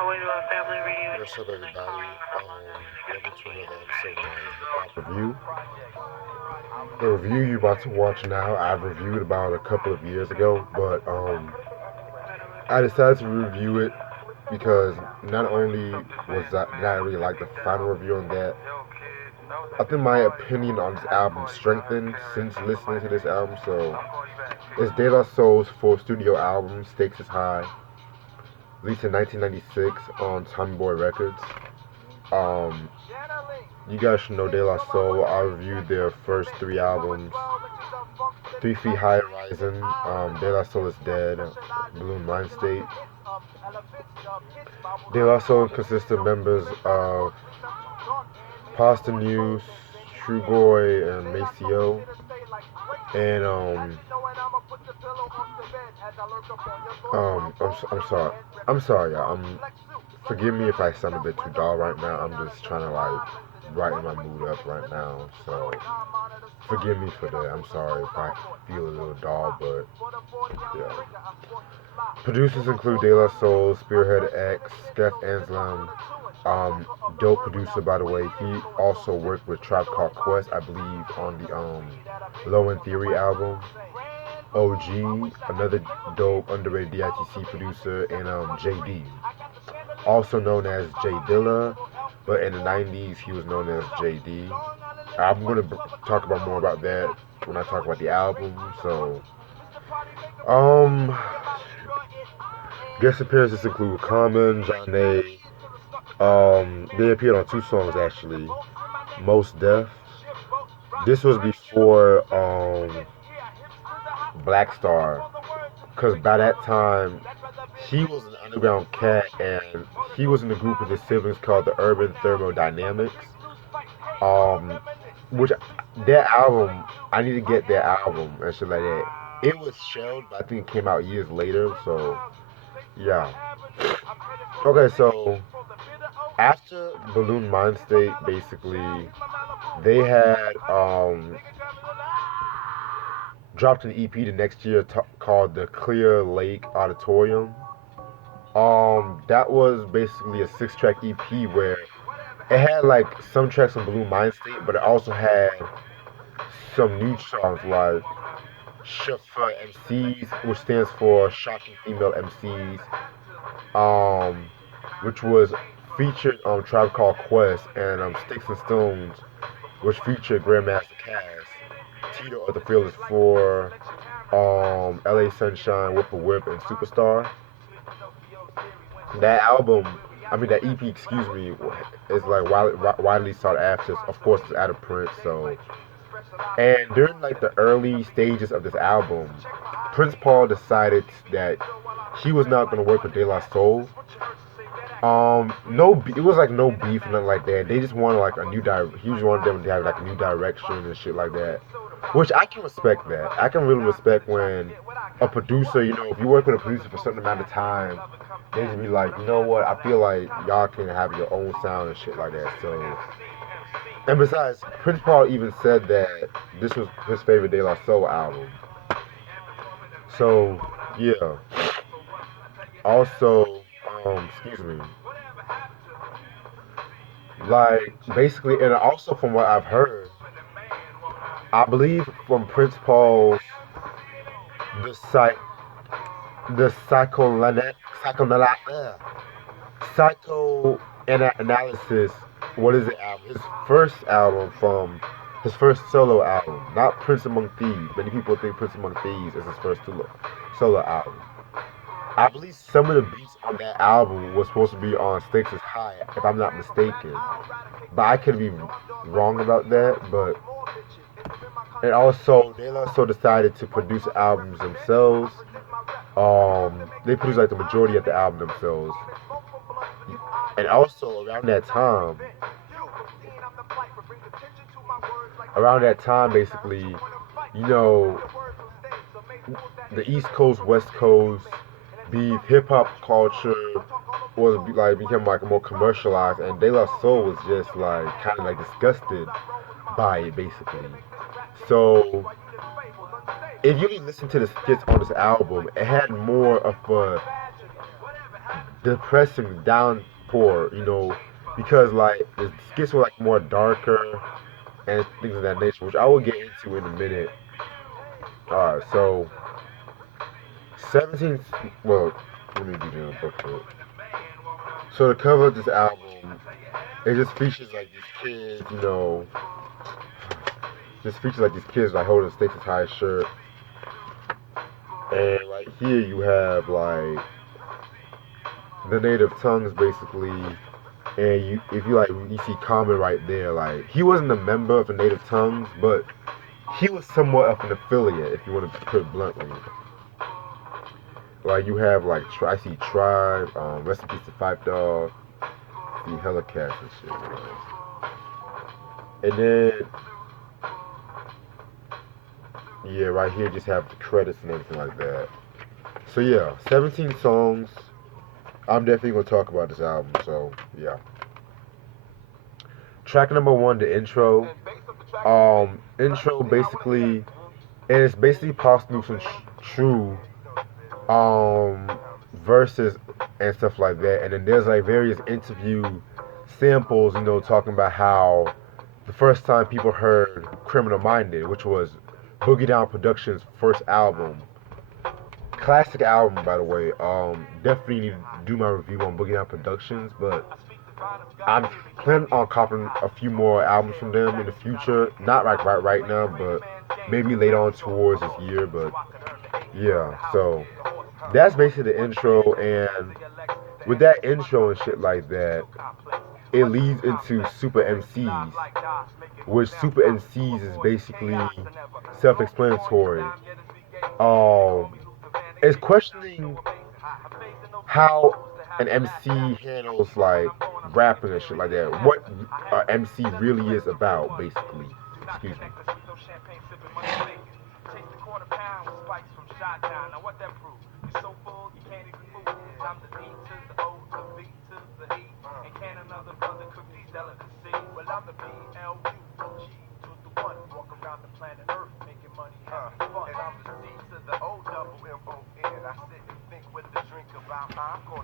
What's up, everybody? Welcome to another episode of my hip hop review. The review you're about to watch now, I've reviewed about a couple of years ago, but I decided to review it because not only did I really like the final review on that, I think my opinion on this album strengthened since listening to this album. So it's De La Soul's fourth studio album, Stakes is High, released in 1996 on Tommy Boy Records. Um, you guys should know De La Soul. I reviewed their first three albums: 3 Feet High Horizon, De La Soul is Dead, Balloon Mind State. De La Soul consists of members of Pasta News, Trugoy, and Maceo. And I'm sorry. I'm sorry, y'all. Forgive me if I sound a bit too dull right now. I'm just trying to brighten my mood up right now. So forgive me for that. I'm sorry if I feel a little dull, but yeah. Producers include De La Soul, Spearhead X, Steph Anselm, dope producer by the way. He also worked with Tribe Called Quest, I believe, on the Low End Theory album. OG, another dope underrated DITC producer, and JD, also known as J Dilla, but in the 90s he was known as JD. I'm gonna talk about more about that when I talk about the album. So, um, guest appearances include Common, John A. They appeared on two songs actually. Most Def. This was before Black Star, because by that time he was an underground cat and he was in a group with his siblings called the Urban Thermodynamics. Um, which that album, I need to get that album and shit like that. It was shelved, but I think it came out years later. So yeah. Okay, so after Balloon Mind State, basically, they had dropped an EP the next year called the Clear Lake Auditorium. That was basically a six-track EP where it had like some tracks on Balloon Mind State, but it also had some new songs like Shuffa MCs, which stands for Shocking Female MCs, um, which was featured on Tribe Called Quest, and Sticks and Stones, which featured Grandmaster Cass, Tito of the Fearless Four, LA Sunshine, Whip a Whip, and Superstar. That album, that EP, excuse me, is like widely sought after. Of course, it's out of print, so. And during like the early stages of this album, Prince Paul decided that he was not going to work with De La Soul. No, it was like no beef, nothing like that. They just wanted like a new He just wanted them to have like a new direction and shit like that, which I can respect that. I can really respect when a producer, if you work with a producer for a certain amount of time, they just be like, you know what, I feel like y'all can have your own sound and shit like that. So, and besides, Prince Paul even said that this was his favorite De La Soul album. So, yeah. Also, excuse me. Like, basically, and also from what I've heard, I believe from Prince Paul's the psych, the psychoanalysis. What is it? Album? His first album from his first solo album, not Prince Among Thieves. Many people think Prince Among Thieves is his first solo album. I believe some of the beats on that album was supposed to be on Stakes is High, if I'm not mistaken. But I could be wrong about that. But and also they also decided to produce albums themselves. They produced like the majority of the album themselves. And also around that time, basically, you know, the East Coast, West Coast beef, hip hop culture was like became like more commercialized, and De La Soul was just like kind of like disgusted by it, basically. So if you listen to the skits on this album, it had more of a depressing downpour, because like the skits were like more darker and things of that nature, which I will get into in a minute. So 17, well, let me do the booklet. So the cover of this album, it just features like these kids, just features like these kids like holding Stacy's high shirt, and right here you have like the native tongues basically, and if you like you see Common right there, like he wasn't a member of the native tongues, but he was somewhat of an affiliate if you want to put it bluntly. Like you have like I see Tribe, rest in peace to Five Dog, the Helicast and shit. And then yeah, right here just have the credits and everything like that. So yeah, 17 songs. I'm definitely gonna talk about this album. So yeah. Track number one, the intro. Intro basically, and it's basically Paul Snoop's and True, verses and stuff like that. And then there's like various interview samples, talking about how the first time people heard Criminal Minded, which was Boogie Down Productions' first album. Classic album, by the way. Definitely need to do my review on Boogie Down Productions, but I'm planning on copying a few more albums from them in the future. Not like right now, but maybe later on towards this year. But yeah, so that's basically the intro, and with that intro and shit like that, it leads into Super MCs, which Super MCs is basically self-explanatory. Um, it's questioning how an MC handles like rapping and shit like that. What MC really is about, basically. Excuse me.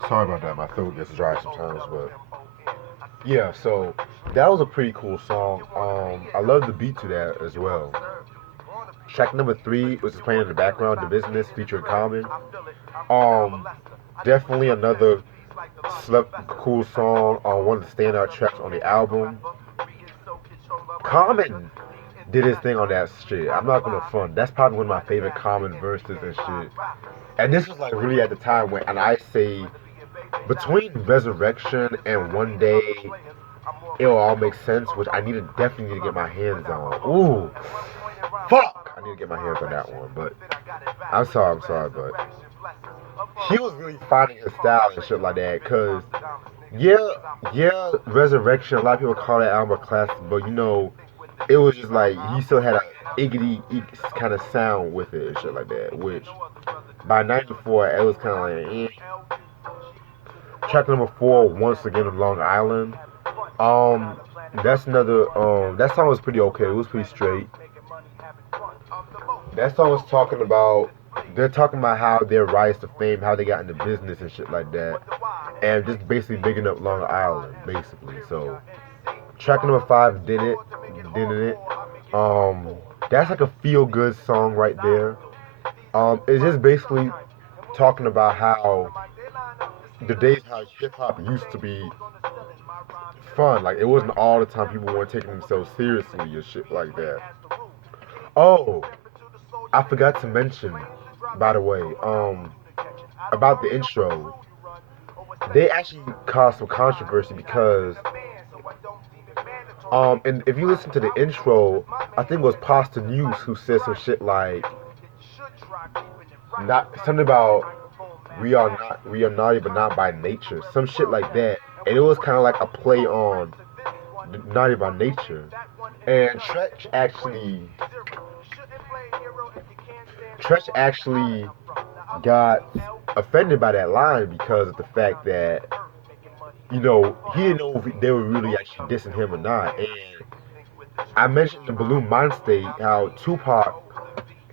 Sorry about that, my throat gets dry sometimes, but yeah, so that was a pretty cool song. I love the beat to that as well. Track number three was just playing in the background, The Business featuring Common. Um, Definitely another cool song on one of the standout tracks on the album. Common did his thing on that shit. I'm not gonna front. That's probably one of my favorite Common verses and shit. And this was like really at the time when, and I say between Resurrection and One Day, it'll all make sense, which I definitely need to get my hands on. Ooh, fuck! I need to get my hands on that one, but I'm sorry, but he was really finding his style and shit like that, cause yeah, Resurrection, a lot of people call that album a classic, but it was just like, he still had a iggity kind of sound with it and shit like that, which by 94, it was kind of like, eh. Track number four, Once Again on Long Island. That's another, that song was pretty okay. It was pretty straight. That song was they're talking about how their rise to fame, how they got into business and shit like that. And just basically bigging up Long Island, basically. So, track number five, Did It. That's like a feel-good song right there. It's just basically talking about how the days how hip hop used to be fun. Like it wasn't all the time people weren't taking themselves seriously or shit like that. Oh, I forgot to mention, by the way, about the intro. They actually caused some controversy because, and if you listen to the intro, I think it was Pasta News who said some shit like, not something about we are naughty but not by nature, some shit like that, and it was kind of like a play on naughty by nature, and Tretch actually got offended by that line because of the fact that he didn't know if they were really actually dissing him or not, and I mentioned the Balloon Mind State how Tupac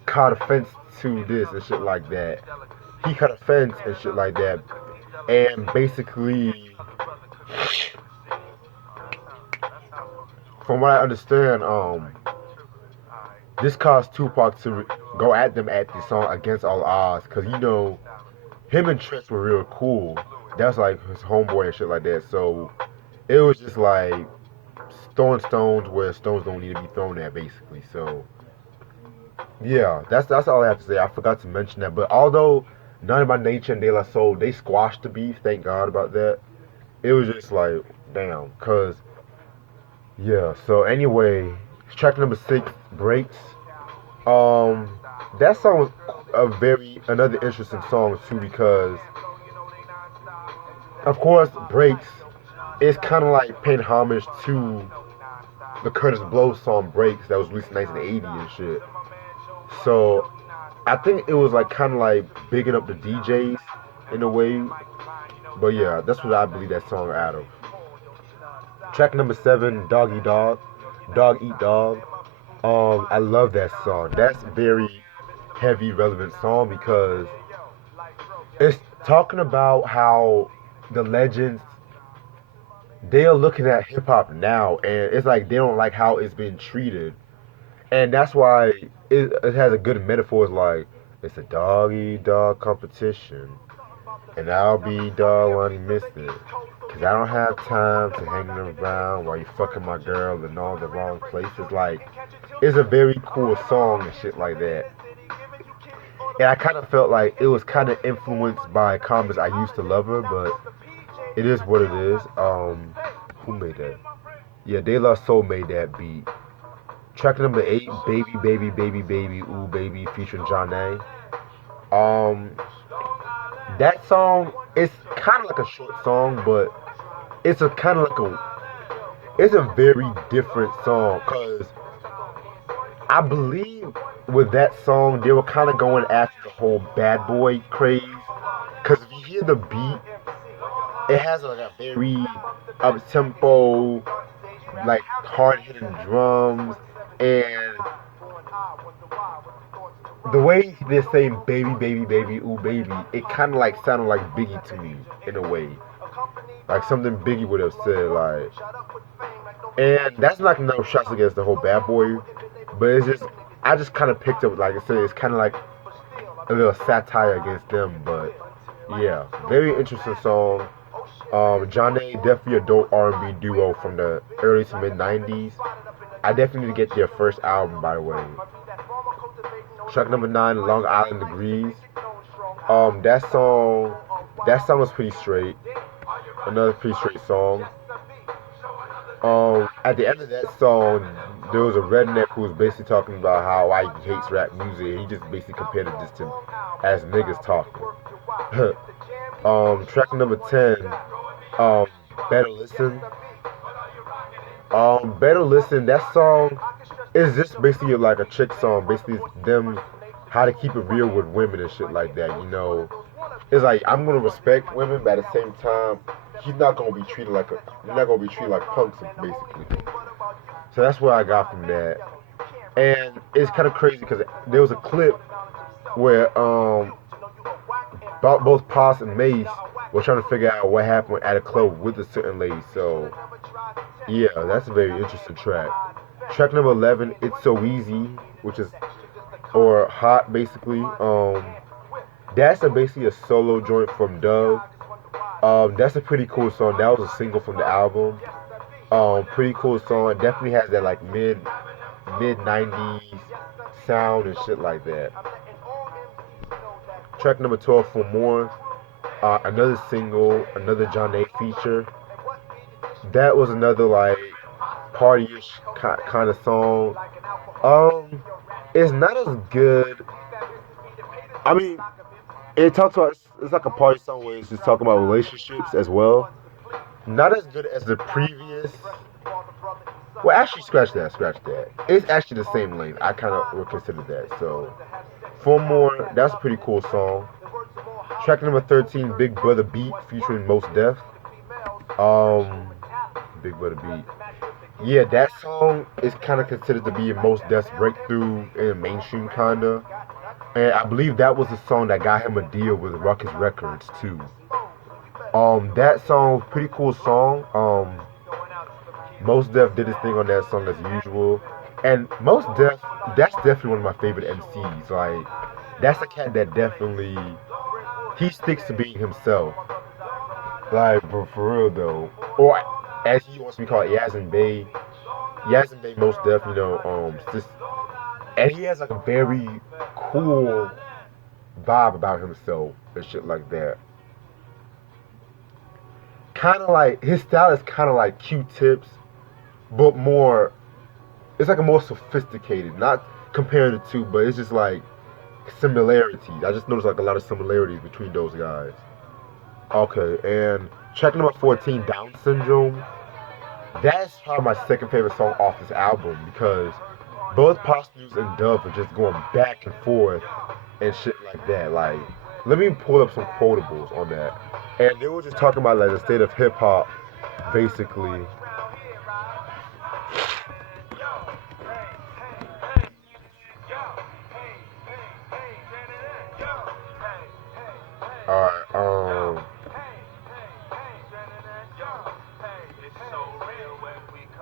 caught offense to this and shit like that. He caught offense and shit like that And basically, from what I understand, this caused Tupac to go at them at the song Against All Odds, because him and Trish were real cool. That's like his homeboy and shit like that. So it was just like throwing stones where stones don't need to be thrown at, basically. So yeah, that's all I have to say. I forgot to mention that. But although None of My Nature and De La Soul, they squashed the beef, thank God about that. It was just like, damn, cause yeah. So anyway, track number 6, Breaks. Um, that song was another interesting song too, because of course Breaks is kind of like paying homage to the Curtis Blow song Breaks that was released in 1980 and shit. So I think it was like kind of like bigging up the DJs in a way. But yeah, that's what I believe that song out of. Track number 7, Doggy Dog, Dog Eat Dog. I love that song. That's very heavy, relevant song because it's talking about how the legends they are looking at hip hop now, and it's like they don't like how it's been treated, and that's why it has a good metaphor. It's like it's a dog eat dog competition, and I'll be dog when he missed it. Cause I don't have time to hang around while you fucking my girl in all the wrong places. Like, it's a very cool song and shit like that. And I kind of felt like it was kind of influenced by Commons I Used to Love Her, but it is what it is. Who made that? Yeah, De La Soul made that beat. Track number 8, Baby, Baby, Baby, Baby, Ooh Baby, featuring John A. Um, that song is kind of like a short song, but it's a kind of like it's a very different song, cause I believe with that song they were kind of going after the whole bad boy craze, cause if you hear the beat, it has like a very up tempo, like hard hitting drums, and the way they're saying baby, baby, baby, ooh baby, it kind of like sounded like Biggie to me in a way, like something Biggie would have said, like. And that's not no shots against the whole bad boy, but it's just I just kind of picked up, like I said, it's kind of like a little satire against them, but yeah, very interesting song. John A, definitely a dope R&B duo from the early to mid '90s. I definitely need to get their first album, by the way. Track number 9, Long Island Degrees. That song was pretty straight. Another pretty straight song. At the end of that song, there was a redneck who was basically talking about how why he hates rap music. He just basically compared it just to as niggas talking. Track number 10, um, Better Listen. Better Listen. That song is just basically like a chick song. Basically, them how to keep it real with women and shit like that. It's like I'm gonna respect women, but at the same time, he's not gonna be treated like you're not gonna be treated like punks, basically. So that's what I got from that. And it's kind of crazy because there was a clip where both Pos and Mace were trying to figure out what happened at a club with a certain lady. So yeah, that's a very interesting track. Track number 11, It's So Easy, which is or Hot basically. That's basically a solo joint from Doug. That's a pretty cool song. That was a single from the album. Pretty cool song. Definitely has that like mid '90s sound and shit like that. Track number 12, For More. Another single, another John A feature. That was another like partyish kind of song. It's not as good. I mean, it talks about it's like a party song where it's just talking about relationships as well. Not as good as the previous. Well, actually, scratch that, scratch that. It's actually the same length. I kind of would consider that. So, Four More, that's a pretty cool song. Track number 13, Big Brother Beat, featuring Most Def. Um, Big Brother Beat. Yeah, that song is kind of considered to be Most Def's breakthrough in mainstream, kinda. And I believe that was the song that got him a deal with Ruckus Records too. That song, pretty cool song. Most Def did his thing on that song as usual, and Most Def, that's definitely one of my favorite MCs. Like, that's a cat that definitely he sticks to being himself. Like, for real though, or as he wants to be called, Yazin Bey, Most Def, just, and he has like a very cool vibe about himself and shit like that. Kind of like his style is kind of like Q-Tips, but more. It's like a more sophisticated. Not comparing the two, but it's just like similarities. I just noticed like a lot of similarities between those guys. Okay, and track number 14, Down Syndrome. That's probably my second favorite song off this album because both Posthumous and Dove are just going back and forth and shit like that. Like, let me pull up some quotables on that. And they were just talking about like the state of hip hop, basically. Alright,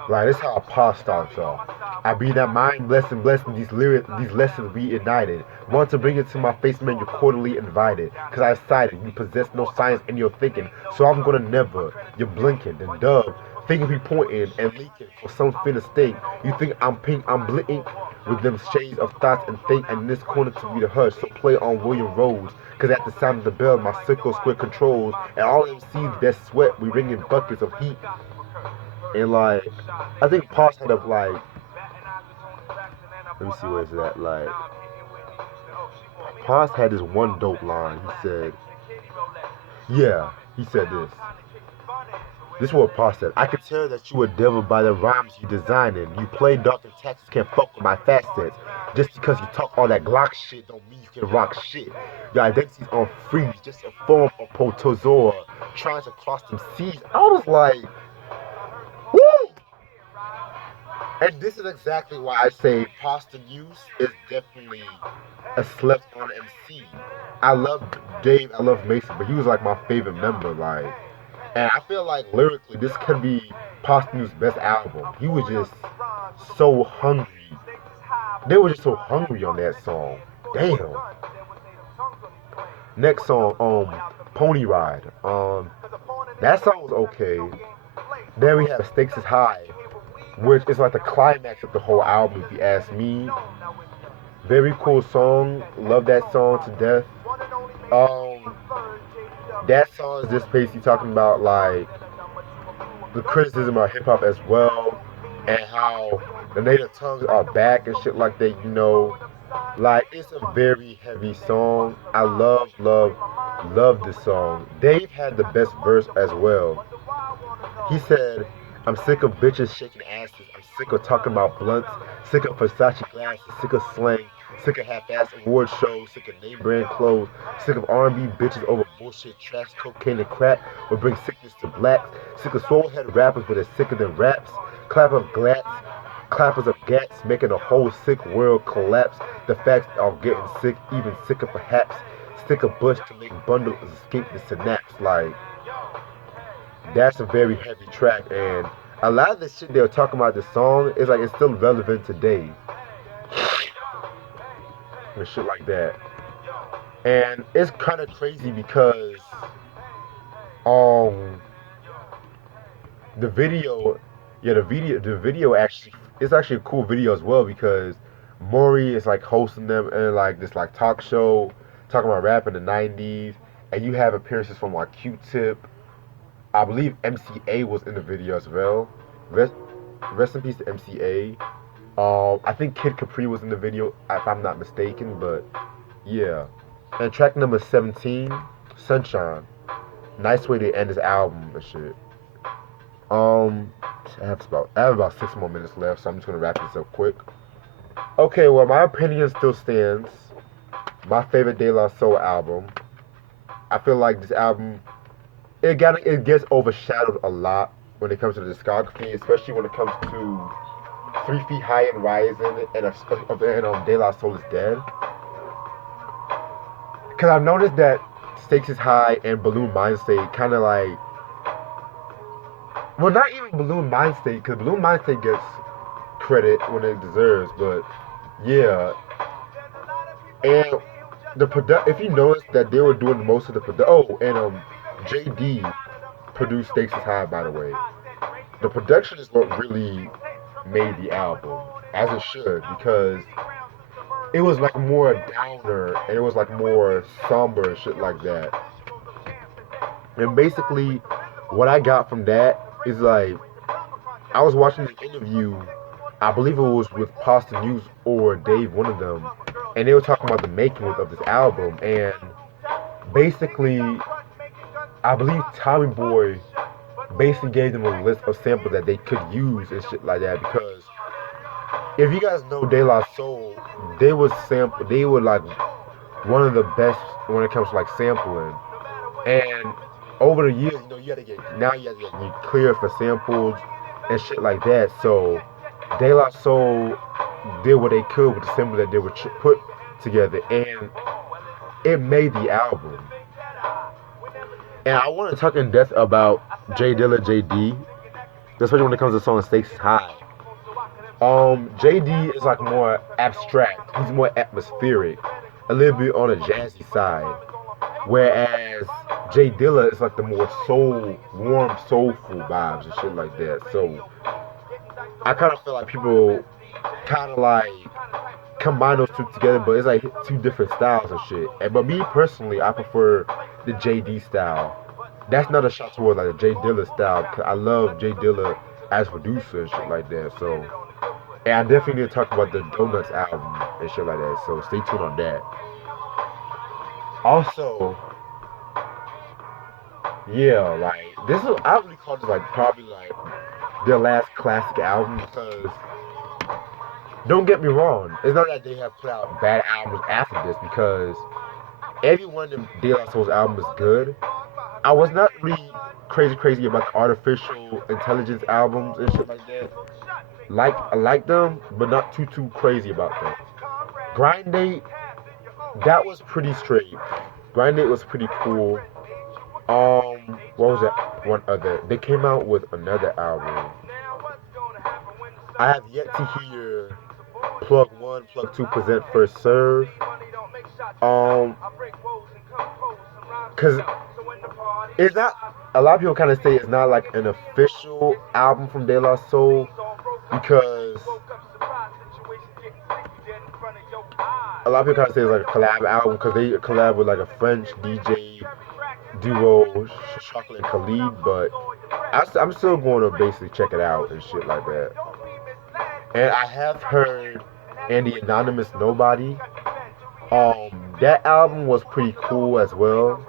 like this how a pop starts off. I be that mind blessing, blessing these lyrics, these lessons reignited. Want to bring it to my face, man, you're cordially invited. Cause I cited, you possess no science in your thinking. So I'm gonna never, you're blinking, then dub. Thinking we pointing and leaking for some finna sting. You think I'm pink, I'm blinking with them shades of thoughts and think. And in this corner to be the hush, so play on William Rose. Cause at the sound of the bell, my circle square controls. And all MCs that sweat, we bringing buckets of heat. And like, I think Posh had of like, let me see where it's at. Like, Posh had this one dope line. He said, yeah, he said this. This is what Posh said. I could tell that you a devil by the rhymes you designing. You play dark and Texas can't fuck with my facets. Just because you talk all that Glock shit don't mean you can rock shit. Your identity's on freeze, just a form of protozoa trying to cross them seas. I was like, woo! And this is exactly why I say Pastor News is definitely a slept on MC. I love Dave, I love Mason, but he was like my favorite member. Like, and I feel like lyrically, this could be Pastor News' best album. He was just so hungry. They were just so hungry on that song. Damn. Next song, Pony Ride. That song was okay. Then we have Stakes is High, which is like the climax of the whole album, if you ask me. Very cool song. Love that song to death. Um, that song is just basically talking about like the criticism of hip hop as well, and how the native tongues are back and shit like that. Like, it's a very heavy song. I love this song. Dave had the best verse as well. He said, I'm sick of bitches shaking asses. I'm sick of talking about blunts. Sick of Versace glasses. Sick of slang. Sick of half-ass award shows. Sick of name brand clothes. Sick of R&B bitches over bullshit, trash, cocaine, and crack will bring sickness to blacks. Sick of swole-head rappers, but they're sicker than raps. Clappers of gats, making a whole sick world collapse. The facts are getting sick, even sicker perhaps. Stick a bush to make bundles escape the synapse. Like, that's a very heavy track, and a lot of the shit they were talking about this song is like it's still relevant today and shit like that. And it's kind of crazy because um the video, yeah, the video actually, it's actually a cool video as well because Maury is like hosting them in like this like talk show talking about rap in the 90s, and you have appearances from like Q-Tip. I believe MCA was in the video as well. Rest, rest in peace to MCA. I think Kid Capri was in the video, if I'm not mistaken, but yeah. And track number 17, Sunshine. Nice way to end this album and shit. Um, I have about 6 more minutes left, so I'm just gonna wrap this up quick. Okay, well, my opinion still stands. My favorite De La Soul album. I feel like this album, it gets overshadowed a lot when it comes to the discography, especially when it comes to 3 Feet High and Rising and De La Soul is Dead. Because I've noticed that Stakes is High and Balloon Mind State kind of like, well, not even Balloon Mind State, because Balloon Mind State gets credit when it deserves, but yeah. And if you notice that they were doing most of the and JD produced Stakes is High, by the way. The production is what really made the album, as it should, because it was like more downer and it was like more somber and shit like that. And basically, what I got from that is like, I was watching the interview, I believe it was with Pasta News or Dave, one of them, and they were talking about the making of this album. And basically, I believe Tommy Boy basically gave them a list of samples that they could use and shit like that. Because if you guys know De La Soul, they were like one of the best when it comes to like sampling. And over the years, you have to get clear for samples and shit like that. So De La Soul did what they could with the sample that they would put together, and it made the album. And I want to talk in depth about J Dilla JD, especially when it comes to the song Stakes is High. JD is like more abstract. He's more atmospheric, a little bit on the jazzy side. Whereas J Dilla is like the more warm, soulful vibes and shit like that. So I kind of feel like people kind of like combine those two together, but it's like two different styles and shit. But me personally, I prefer the JD style. That's not a shot toward like the J Dilla style, cause I love J Dilla as producer and shit like that. So, and I definitely need to talk about the Donuts album and shit like that. So stay tuned on that. Also, yeah, like this is I really call this like probably like their last classic album because don't get me wrong, it's not that they have put out bad albums after this because every one of them De La Soul's albums is good. I was not really crazy about the artificial intelligence albums and shit like that. I like them, but not too crazy about them. Grind Date, that was pretty straight. Grind Date was pretty cool. What was that? One other. They came out with another album. I have yet to hear Plug One, Plug Two present First Serve. Um, cause it's not. A lot of people kind of say it's not like an official album from De La Soul because a lot of people kind of say it's like a collab album because they collab with like a French DJ duo, Chocolate and Khalid. But I'm still going to basically check it out and shit like that. And I have heard and the Anonymous Nobody. That album was pretty cool as well,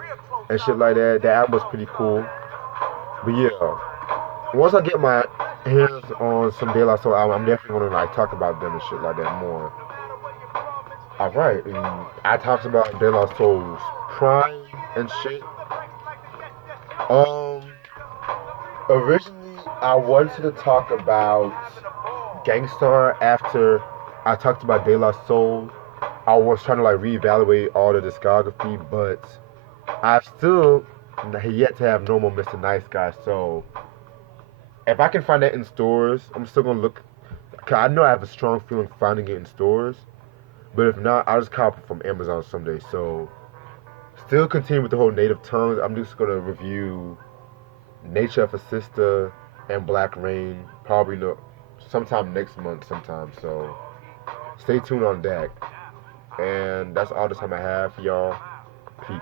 and shit like that. That album was pretty cool. But yeah, once I get my hands on some De La Soul album, I'm definitely gonna like talk about them and shit like that more. All right, and I talked about De La Soul's prime and shit. Um, Originally I wanted to talk about Gangstar after I talked about De La Soul. I was trying to like reevaluate all the discography, but I've still yet to have Normal Mr. Nice Guy. So if I can find that in stores, I'm still gonna look. Cause I know I have a strong feeling finding it in stores, but if not, I'll just cop it from Amazon someday. So still continue with the whole Native Tongues. I'm just gonna review Nature of a Sister and Black Rain probably sometime next month sometime. So stay tuned on that. And that's all the time I have for y'all. Peace.